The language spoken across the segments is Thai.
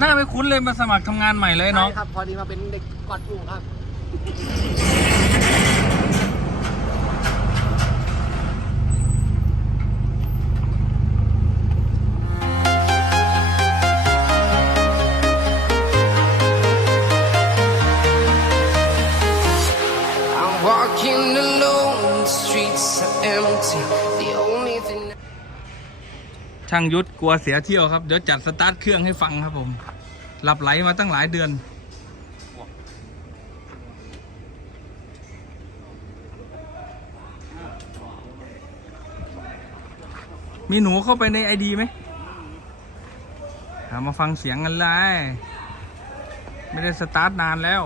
หน้าไม่คุ้นเลยมาสมัครทำงานใหม่เลยน้อง ใช่ครับ พอดีมาเป็นเด็กกอดปูครับ ช่างยุทธกลัวเสียเที่ยวครับ เดี๋ยวจัดสตาร์ทเครื่องให้ฟังครับผม หลับไหลมาตั้งหลายเดือนมีหนูเข้าไปในไอดีไหมมาฟังเสียงกันเลย ไม่ได้สตาร์ทนานแล้ว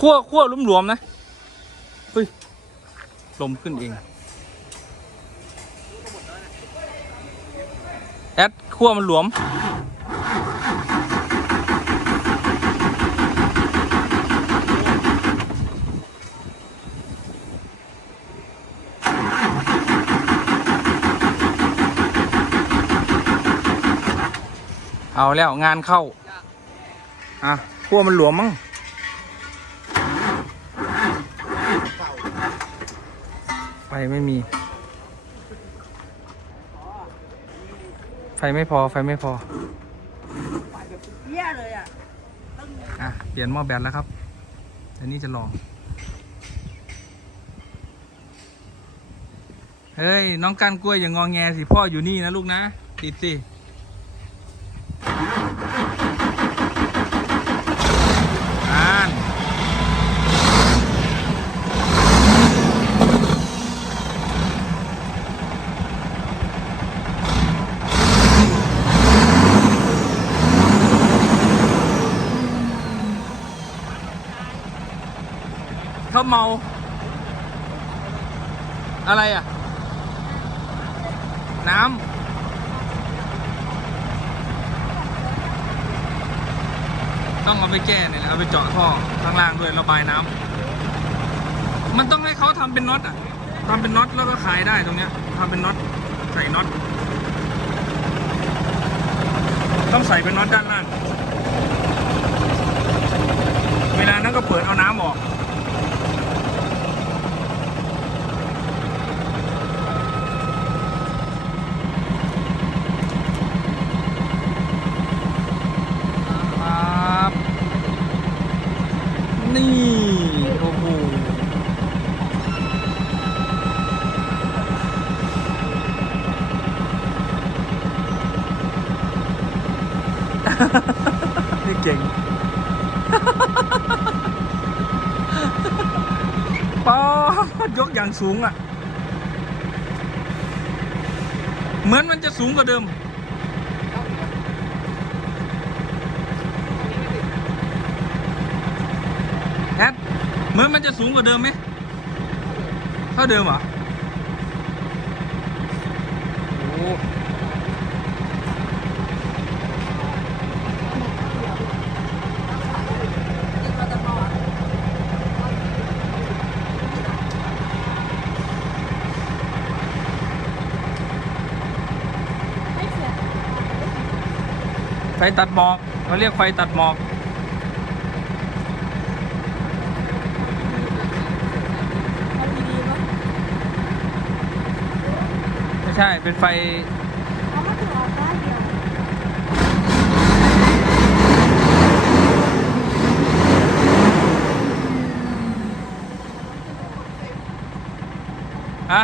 ขั้วขั้วลุ่มหลวมๆนะเฮ้ย ลมขึ้นเอง แอด ขั้วมันหลวม เอาแล้วงานเข้า อะขั้วมันหลวมมั้งไฟไม่มี ไฟไม่พอไฟไม่พอเยี่ยเลยอะอะเปลี่ยนหม้อแบตแล้วครับอันนี้จะลองเฮ้ยน้องกันกล้วยอย่างงอแงสิพ่ออยู่นี่นะลูกนะติดสิ อ่าน เขาเมา อะไรอะ น้ำต้องเอาไปแก้เนี่ยเอาไปเจาะท่อข้างล่างด้วยระบายน้ำมันต้องให้เขาทำเป็นน็อตอะทำเป็นน็อตแล้วก็ขายได้ตรงเนี้ยทำเป็นน็อตใส่น็อตต้องใส่เป็นน็อตด้านล่างเวลานั้นก็เปิดเอาน้ำออก ครับ นี่ โอ้โห นี่เก่ง ป อย่างสูงอะ เหมือนมันจะสูงกว่าเดิม แอดเหมือนมันจะสูงกว่าเดิมไหมเท่าเดิมเหรอโอ้ ตัดหมอกเขาเรียกไฟตัดหมอก ไม่ใช่ เป็นไฟอามาถึงออกได้เดียวฮะ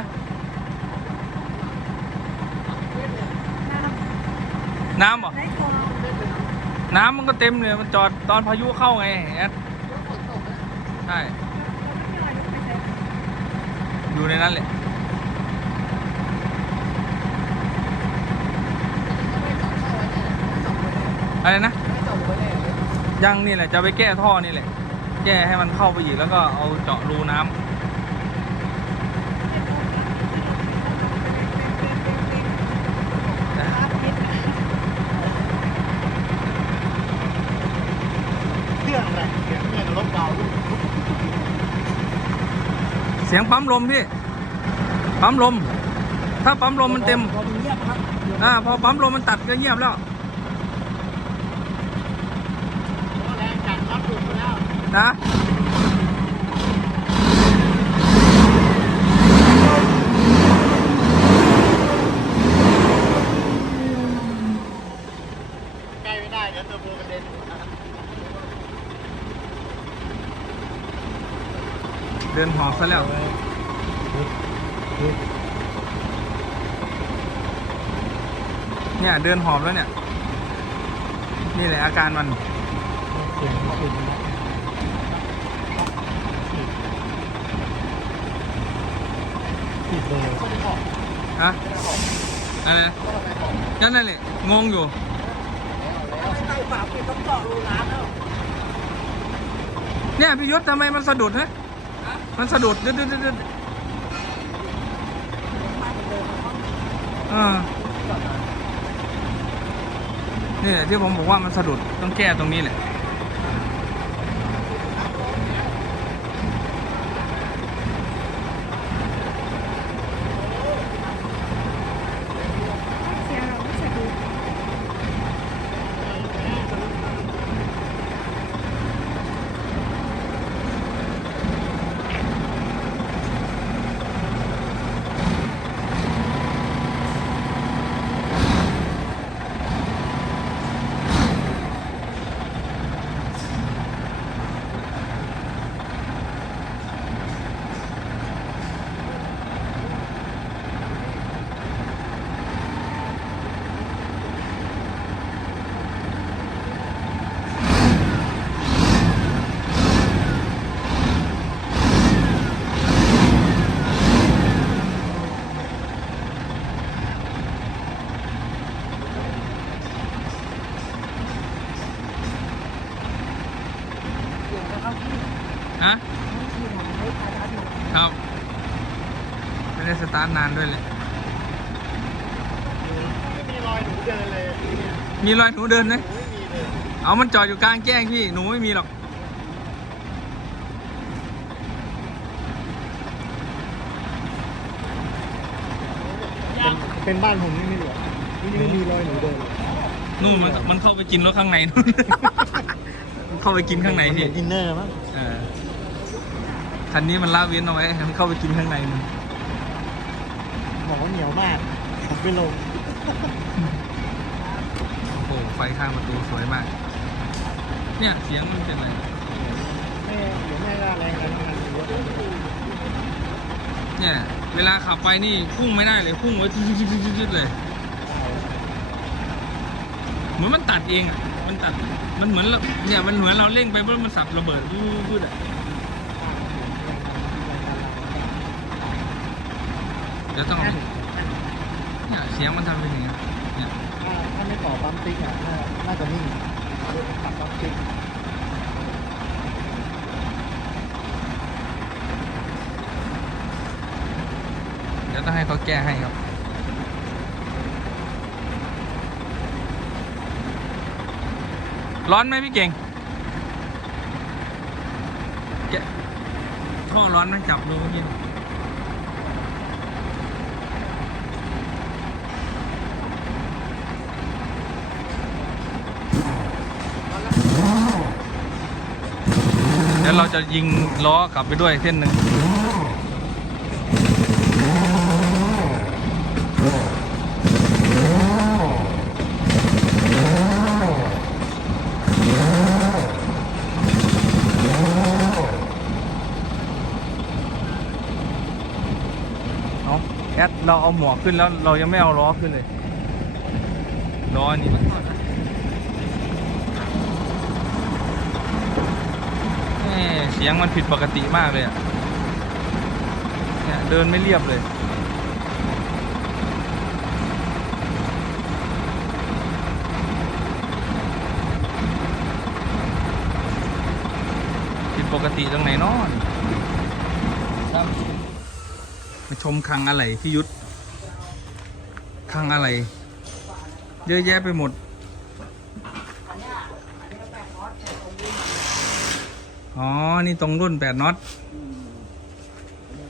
น้ำเหรอ น้ำมันก็เต็มเลยมันจอดตอนพายุเข้าไงแอดใช่อยู่ในนั้นแหละอะไรนะยังนี่แหละจะไปแก้ท่อนี่แหละ แก้ให้มันเข้าไปอีกแล้วก็เอาเจาะรูน้ำ เครื่องอะไรเสียงเนี่ย รถเบาลูกเสียงปั๊มลมพี่ ปั๊มลม ถ้าปั๊มลมมันเต็มพอมันเงียบครับอ่าพอปั๊มลมมันตัดก็เงียบแล้วแรงจัดน็อตหลุดไปแล้วนะ ใกล้ไม่ได้เดี๋ยวเทอร์โบกระเด็น เดินหอบ ซะแล้วเนี่ยเดินหอบแล้วเนี่ย นี่แหละอาการมันฮะอะไรนั่นนั่นแหละงงอยู่เนี่ยพี่ยุทธทำไมมันสะดุดฮะ มันสะดุดดึดดึดดึดดึดเออนี่แหละที่ผมบอกว่ามันสะดุดต้องแก้ตรงนี้แหละ เสียงเราไม่สะดุด ฮะ ครับ ไม่ได้ส ตาร์ทนานด้วยเลย ไม่มีรอยหนูเดินเลยเนี่ยมีรอยหนูเดินไหมหนูไม่มีเลยเอามันจอดอยู่กลางแจ้งพี่หนูไม่มีหรอกเป็นเป็นบ้านผมนี่ไม่เหลือนี่ไม่มีรอยหนูเดินเลยนู่นมันมันเข้าไปกินรถข้างในนู่น มันเข้าไปกินข้างในมัพี่เหมืออินเนอร์มั้ง เออคันนี้มันลากเว้นเอาไว้ให้มันเข้าไปกินข้างในมัน บอกว่าเหนียวมากผมไปลงโอ้โหไฟข้างประตูสวยมาก เนี่ยเสียงมันเป็นอะไรแม่เดี๋ยวแม่ก็แรงแรงงานเยอะเนี่ยเวลาขับไปนี่พุ่งไม่ได้เลยพุ่งไว้จุดๆเลยเหมือนมันตัดเองอะมันตัดมันเหมือนเราเนี่ยมันเหมือนเราเร่งไปเพราะมันสับระเบิดวืดๆอะ เดี๋ยวต้องเอาเนี่ยเสียงมันทำเป็นอย่างเงี้ยเนี่ยถ้าถ้าไม่ต่อปั๊มติ๊กอะน่าน่าจะนิ่งขับปั๊มติ๊กเดี๋ยวต้องให้เขาแก้ให้ครับร้อนไหมพี่เก่งแกะท่อร้อนไหมจับดูเมื่อกี้เดี๋ยวเรา จะยิงล้อกลับไปด้วยเส้นหนึ่งเอาแอดเราเอาหมวกขึ้นแล้วเรายังไม่เอาล้อขึ้นเลยล้อนนี้มันทอดนะแหม่เสียงมันผิดปกติมากเลยอะเนี่ยเดินไม่เรียบเลย ผิดปกติตรงไหนนอนมาชมคังอะไรพี่ยุทธคังอะไร เยอะแยะไปหมด อ๋อ นี่ตรงรุ่นแปดน็อต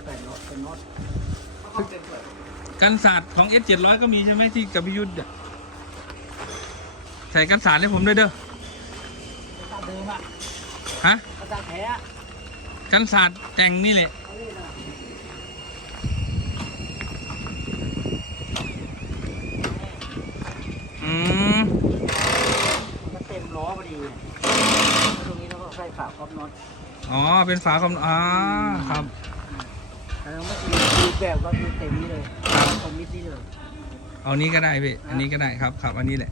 แปดน็อตแปดน็อตกันศาสตร์ของ S 700ก็มีใช่ไหมที่กับพิยุทธ์ใส่กันศาสตร์ให้ผมด้วยเด้อตาเดิมอะฮะตาแท้กันศาสตร์แต่งนี่แหละอืมเต็มล้อพอดีตรงนี้เราก็ ใส่ฝาครอบน็อตอ๋อ เป็นฝาคอมอ่าครับแล้วก็คือแบบก็คือเต็มนี้เลยตรงมิดนี่เลย เอานี้ก็ได้พี่ อันนี้ก็ได้ครับครับ อันนี้แหละ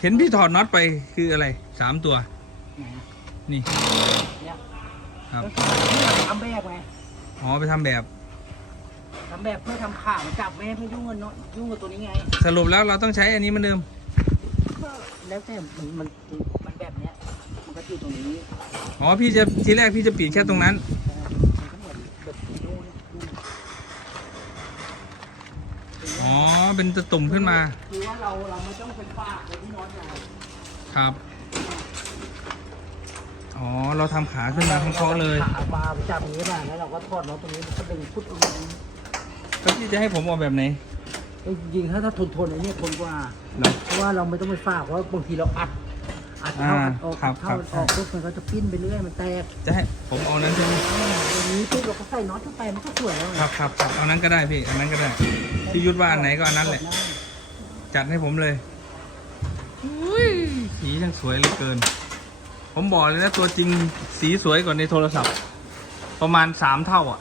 เห็นพี่ถอดน็อตไปคืออะไรสามตัวนี่ เนี่ยครับก็คือทำแบบไงอ๋อ ไปทำแบบ ทำแบบเพื่อทำข่าวจับไม่ให้เพื่อยุ่งกับน็อตยุ่งกับตัวนี้ไง สรุปแล้วเราต้องใช้อันนี้เหมือนเดิม ก็แล้วแต่มันมันมันแบบเนี้ย มันก็อยู่ตรงนี้อ๋อพี่จะทีแรกพี่จะปิดแค่ตรงนั้นมันก็เหมือนแบบนู่นนู่นอ๋อเป็นตะตุ่มขึ้นมาคือว่าเราเราไม่ต้องเป็นฝ้าเลยที่น็อตไงครับอ๋อเราทำขาขึ้นมาทั้งเคาะเลยขาปลาไปจับอย่างนี้ได้แล้วเราก็ทอดน็อตตรงนี้มันก็ดึงพุทธตรงนี้แล้วพี่จะให้ผมออกแบบไหนเอ้ยจริงๆถ้าถ้าทนทนๆไอ้เนี่ยทนกว่าเหรอเพราะว่าเราไม่ต้องไปฝ้าเพราะว่าบางทีเราอัด อัดเข้าอ่าอัดออกครัอับดเข้าครับอัดออกปุ๊บมันก็จะปิ้นไปเรื่อยมันแตกจะให้ผมเอานั้นใช่ไหมอย่างนี้ปุ๊บเราก็ใส่น็อตเข้าไปมันก็สวยแล้วครับครับครับเอานั้นก็ได้พี่อันนั้นก็ได้พี่ยุทธว่าอันไหนก็อันนั้นแหละ จัดให้ผมเลยอุ้ยสีช่างสวยเหลือเกิน ผมบอกเลยนะตัวจริงสีสวยกว่าในโทรศัพท์ ประมาณสามเท่าอะ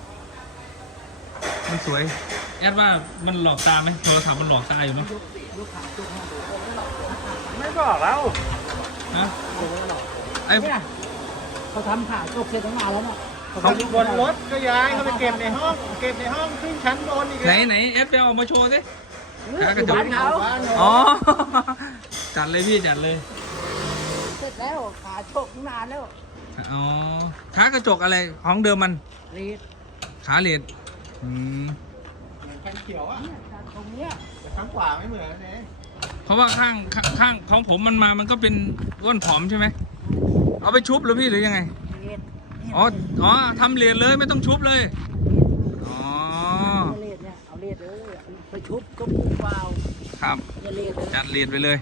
มันสวย แอดว่ามันหลอกตาไหมโทรศัพท์มันหลอกตาอยู่เนาะ ไม่บอกแล้ว ฮะไอ้เนี่ยเขาทำขาจบเสร็จตั้งนานแล้วเนี่ยเขาอยู่บนรถก็ย้ายเขาไปเก็บในห้องเก็บในห้องขึ้นชั้นบนอีกไหนแล้วไหนแอดไปเอามาโชว์สิอยู่กระจกบ้านเขาอ๋อ จัดเลยพี่จัดเลยเสร็จแล้วขาโชกตั้งนานแล้วอ๋อขากระจกอะไรของเดิมมันรีดขาเลดอืมคันเขียวอะเนี่ยตรงเนี้ยแต่ข้างขวาไม่เหมือนกันเอง เพราะว่าข้างข้างข้างของผมมันมามันก็เป็นก้อนผอมใช่ไหมเอาไปชุบหรือพี่หรือยังไงรีดเนี่ยอ๋ออ๋อทำเลดเลยไม่ต้องชุบเลยอ๋อเอารีดเนี่ยเอารีดเลยไปชุบก็ปูเปล่าครับ อย่ารีดเลยจัดเลดไปเลย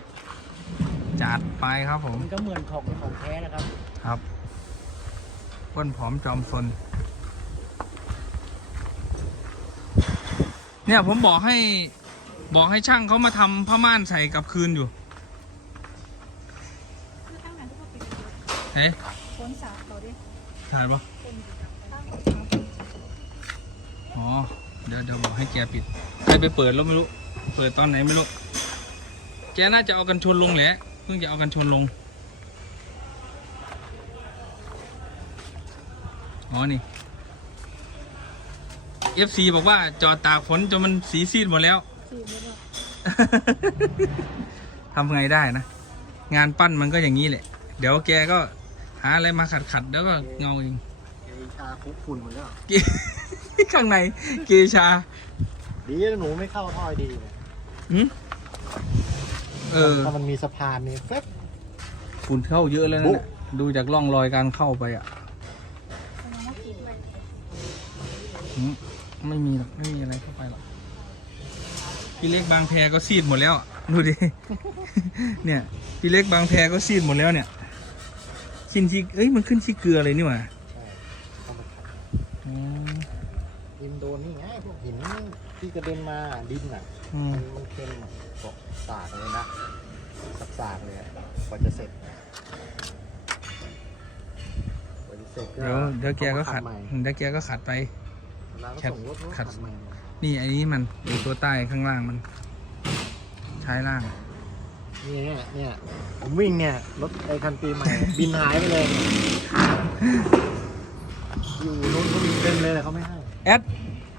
จัดไปครับผมมันก็เหมือนของของแท้นะครับครับก้นผอมจอมซนเนี่ยผมบอกให้ บอกให้ช่างเขามาทำผ้าม่านใส่กลับคืนอยู่เฮ้ยค้นสาเขาดิถ่ายปะอ๋อ เดี๋ยวเดี๋ยวบอกให้แกปิด ใครไปเปิดแล้วไม่รู้ เปิดตอนไหนไม่รู้ แกน่าจะเอากันชนลงแหละ เพิ่งจะเอากันชนลง อ๋อ นี่ FC บอกว่าจอดตากฝนจนมันสีซีดหมดแล้ว สี่เมตร ทำไงได้นะ งานปั้นมันก็อย่างนี้แหละ เดี๋ยวแกก็หาอะไรมาขัดขัดๆแล้วก็เงาเองเอชาคุกฝุ่นหมดแล้วเกข้างในเกชา ดีนะหนูไม่เข้าท่อยดีเลยหืมเออถ้ามันมีสะพานนี่เฟ๊บฝุ่นเข้าเยอะแล้วนะโอ้เนี่ยดูจากร่องรอยการเข้าไปอะหืมไม่มีหรอกไม่มีอะไรเข้าไปหรอก พี่เล็กบางแพก็ซีดหมดแล้วอะดูดิ เนี่ยพี่เล็กบางแพก็ซีดหมดแล้วเนี่ยขึ้นที่เอ้ยมันขึ้นที่เกลือเลยนี่หว่าเข้ามาขัดอ๋อดินโดนนี่ไงพวกหินที่กระเด็นมาดินอะอืมมันมันเค็มอะตกสากเลยนะสักสากเลยอะกว่าจะเสร็จกว่าจะเสร็จก็เดี๋ยวเดี๋ยวแกก็ขัดใหม่เดี๋ยวแกก็ขัดไปเวลาแคเขาปส่งรถเขาก็ขัดขัดใหม่ นี่ไอ้นี้มันไอ้ตัวใต้ข้างล่างมัน ใช้ล่าง เนี่ยเนี่ยผมวิ่งเนี่ยรถไอ้คันปีใหม่ บินหายไปเลย อยู่นู้นก็มีเต็มเลยแต่เขาไม่ให้แอด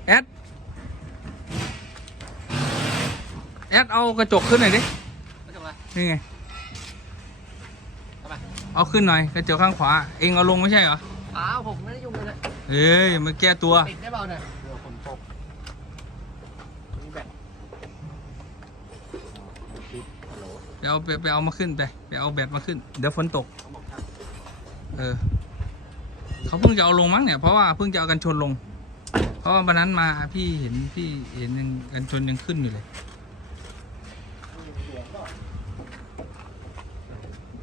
แอดแอดเอากระจกขึ้นหน่อยดินี่ไงเอาขึ้นหน่อยกระจกข้างขวา เองเอาลงไม่ใช่เหรอเปล่าผมไม่ได้ยุ่งเลยนะเอ้ยมาแก้ตัวติดได้เปล่าเนี่ย เรือฝนตก มีแบบ คิดฮัลโหล ไปเอาไปไปเอามาขึ้นไป ไปเอาแบตมาขึ้น เดี๋ยวฝนตกเขาบอกทางเออ เขาเพิ่งจะเอาลงมั้งเนี่ย เพราะว่าเพิ่งจะเอากันชนลงใเพราะว่าวันนั้นมาพี่เห็นพี่เห็นยังกันชนยังขึ้นอยู่เลย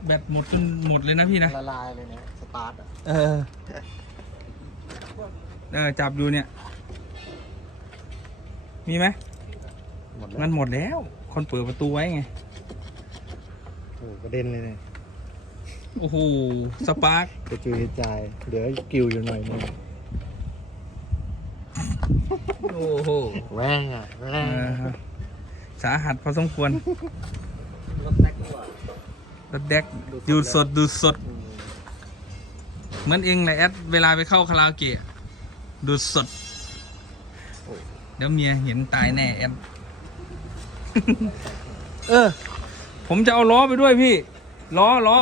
แบตหมดจนหมดเลยนะพี่นะ ละลายเลยเนี่ยสตาร์ทอะเออ เออ จับอยู่เนี่ย มีไหม หมดมัแล้วนหมดแล้ว คนเปิดประตูไว้ไง โอ้โหกระเด็นเลยเนี่ยโอ้โห สปาร์กกระจุยกระจาย เดี๋ยวกิวอยู่หน่อยนึงโอ้โหแว่งอะแว่เองอสาหัสพอสมควร รถแท็กตัวรถแดกดูดสดดูดสด เหมือนเองเลยแอดเวลาไปเข้าคาราโอเกะดูดสด เดี๋ยวเมียเห็นตายแน่แอด เออ ผมจะเอาล้อไปด้วยพี่ ล้อล้อ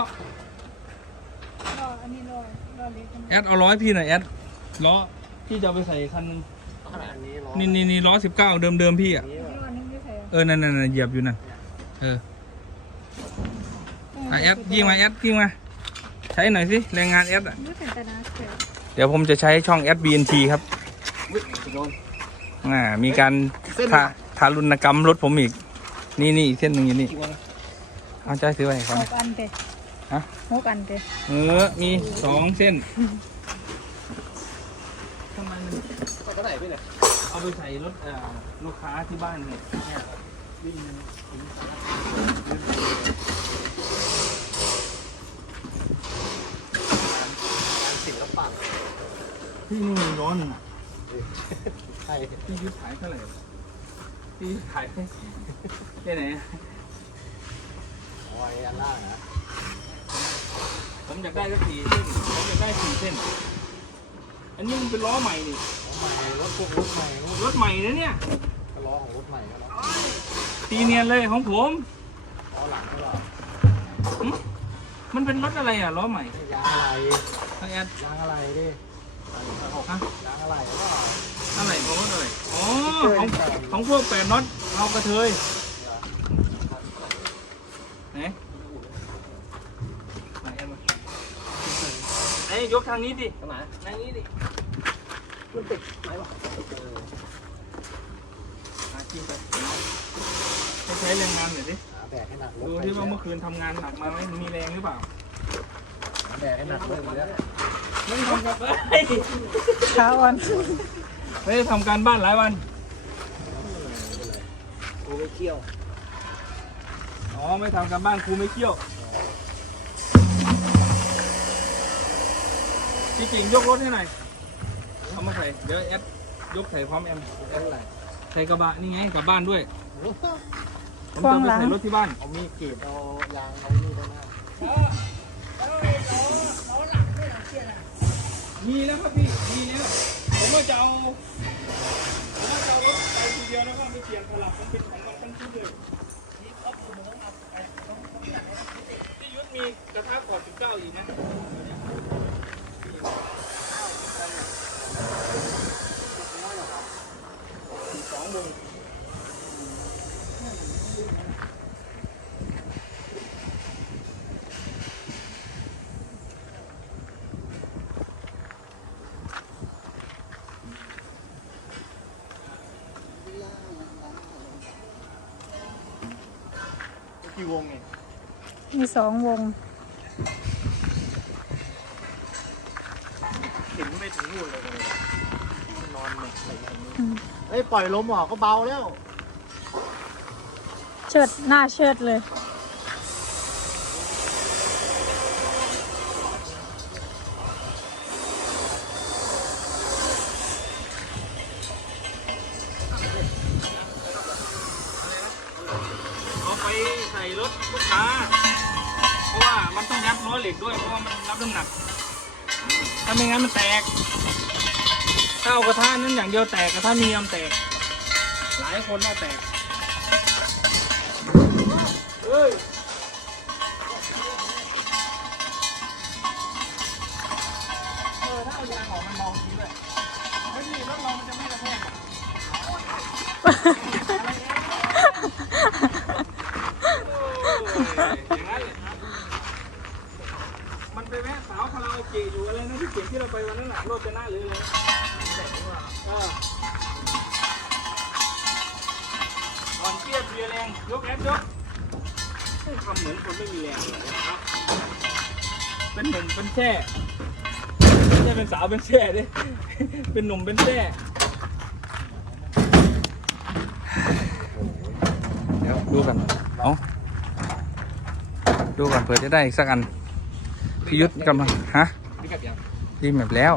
แอดเอาล้อให้พี่หน่อยแอดล้อพี่จะเอาไปใส่คันนึงขนาดนี้ร้อนนี่นี่นี่ล้อสิบเก้าเดิมเดิมๆพี่อะเออนั่นนั่นนั่นเหยียบอยู่นั่นเอออะแอดยิงมาแอดยิงมาใช้หน่อยสิแรงงานแอดอะเดี๋ยวผมจะใช้ช่องแอด BNT ครับโดน อ่ามีการเส้นทาทารุณกรรมรถผมอีก นี่นี่อีกเส้นหนึ่งอยู่นี่ เอาใจซื้อไว้ก่อนหกอันเตะฮะ หกอันเตะเออ มีสองเส้นทำไมมันก็ไหนไปเนี่ยเอาไปใส่รถเอ่อลูกค้าที่บ้านเนี่ยเนี่ยวิ่งมันถึงศิลปะพี่นี่มันร้อนอะใช่พี่ยุทธขายเท่าไหร่พี่ขายได้ได้ไหนอะ โอ้ยอันล่างนะผมอยากได้สักสี่เส้นผมอยากได้สี่เส้น อันนี้มันเป็นล้อใหม่นี่รถใหม่รถพวกรถใหม่รถใหม่นะเนี่ยก็ล้อของรถใหม่ก็ล้อตีเนียนเลยของผมล้อหลังก็ล้อหึมันเป็นรถอะไรอะล้อใหม่ยางอะไรทั้งแอดยางอะไรดิฮะยางอะไรก็อะไรของรถอะไรอ๋อของของพวกแปดน็อตเอากระเทย ไหนมาแอดมาไอ้ยยกทางนี้ดิขนาดทางนี้ดิมันติดไหมวะอาชีพไปให้ใช้แรงงานหน่อยดิแดดให้หนักรถดูที่ว่าเมื่อคืนทำงานหนักมาไหมมีแรงหรือเปล่าแดดให้หนักรถแล้วไม่ได้ทำกับเฮ้ยขาอ่อนไม่ได้ทำการบ้านหลายวันกูไม่เที่ยว อ๋อ ไม่ทำการบ้านครูไม่เที่ยว พี่กิ่งยกรถให้หน่อยเอามาใส่ เดี๋ยวแอดยกใส่พร้อมแอมเท่าไหร่ใส่กระบะนี่ไงกลับบ้านด้วย ผมจะเอาไปใส่รถที่บ้าน เอามีดกรีดเอายางเอานี่ได้ไหมมีแล้วครับพี่ มีแล้ว ผมว่าจะเอาผมว่าจะเอารถไปทีเดียวแล้วก็ไปเปลี่ยนสลับมันเป็นของมันทั้งชุดเลยพี่ยุทธมีกระทะขอด19อีกนะสองวง กี่วงไง มีสองวง ถึงไม่ถึงนู่นเลยเลยนอนเนี่ยใส่อย่างนี้ เฮ้ยปล่อยลมออกก็เบาแล้ว เชิดหน้าเชิดเลย เอาไปใส่รถลูกค้า เพราะว่ามันต้องยัดล้อเหล็กด้วย เพราะว่ามันรับน้ำหนัก ถ้าไม่งั้นมันแตก ถ้าเอากระทะนั้นอย่างเดียวแตกกระทะมียมแตก หลายคนน่าแตกเฮ้ยเออถ้าเอายางออกมันมองจริงด้ยไม่ดีรถเรามันจะไม่กระแทกอะอย่างนั้นเลยมันไปแวะสาวคาราโอเกะอยู่อะไรนะที่เก็บที่เราไปวันนั้นแหละโรจนะหรืออะไรเอ ออ่อนเปรี้ยวเพลียแรงยกแอปยกทำเหมือนคนไม่มีแรงเลยนะครับเป็นหนุ่มเป็นแช่ไม่ใช่เป็นสาวเป็นแช่ดิเป็นหนุ่มเป็นแช่เดี๋ยวดูกันเอาดูก่อนเผื่อจะได้อีกสักอันพี่ยุทธกำลังฮะนี่กับยังดีแบบแล้ว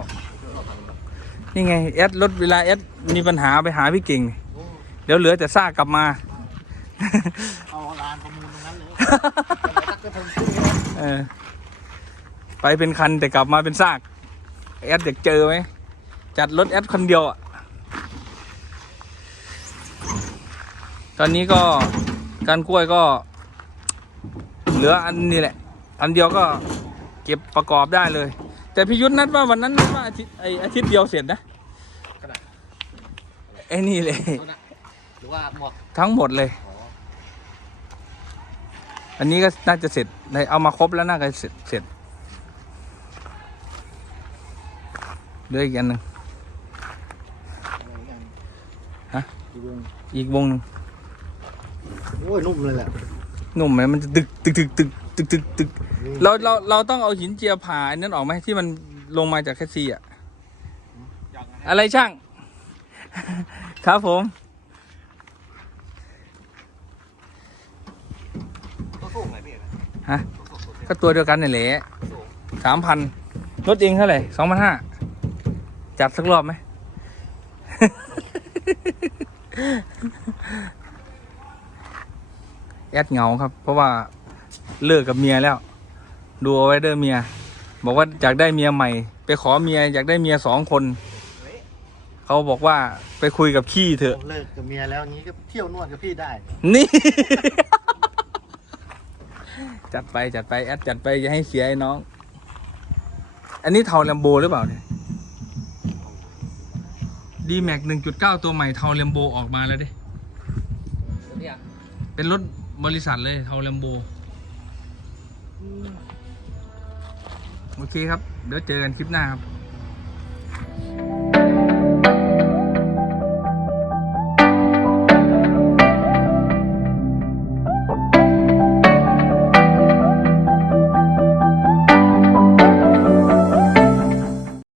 นี่ไงแอดรถเวลาแอดมีปัญหาไปหาพี่เก่ง เดี๋ยวเหลือแต่ซากกลับมา เอาลานประมูลตรงนั้นเลยเออไปเป็นคันแต่กลับมาเป็นซาก แอดอยากเจอไหม จัดรถแอดคนเดียวอะ ตอนนี้ก็การกล้วยก็ เหลืออันนี้แหละ อันเดียวก็เก็บประกอบได้เลย แต่พี่ยุทธนัดว่าวันนั้นนัดว่าอาทิตย์ไออาทิตย์เดียวเสร็จนะไอ้นี่เลยหรือว่าหมวกทั้งหมดเลยอันนี้ก็น่าจะเสร็จเลยเอามาครบแล้วน่าจะเสร็จเสร็จเหลืออีกอันหนึ่งฮะอีกวงหนึ่งโอ้ยนุ่มเลยแหละ หนุ่มไหมมันจะตึกตึกตึกตึก ตึกตึกตึกเราเราเราต้องเอาหินเจียผ่าอันนั้นออกไหมที่มันลงมาจากแคสซีอะอะไรช่าง ครับผมก็สูงไงพี่ฮะก็ตัวเดียวกันนี่แหละสามพันรถเองเท่าไหร่สองพันห้าจัดสักรอบไหมแอดเหงาครับ เพราะว่า เลิกกับเมียแล้ว ดูเอาไว้เด้อเมีย บอกว่าอยากได้เมียใหม่ ไปขอเมียอยากได้เมียสองคน เขาบอกว่าไปคุยกับขี้เถอะ เลิกกับเมียแล้วงี้ก็เที่ยวนวดกับพี่ได้ นี่ จัดไปจัดไปแอดจัดไปอย่าให้เสียไอ้น้อง อันนี้เทาแลมโบหรือเปล่าเนี่ยดีแม็กหนึ่งจุดเก้าตัวใหม่เทาแลมโบออกมาแล้วดิเนี่ยเป็นรถบริษัทเลยเทาแลมโบ โอเคครับ เดี๋ยวเจอกันคลิปหน้าครับ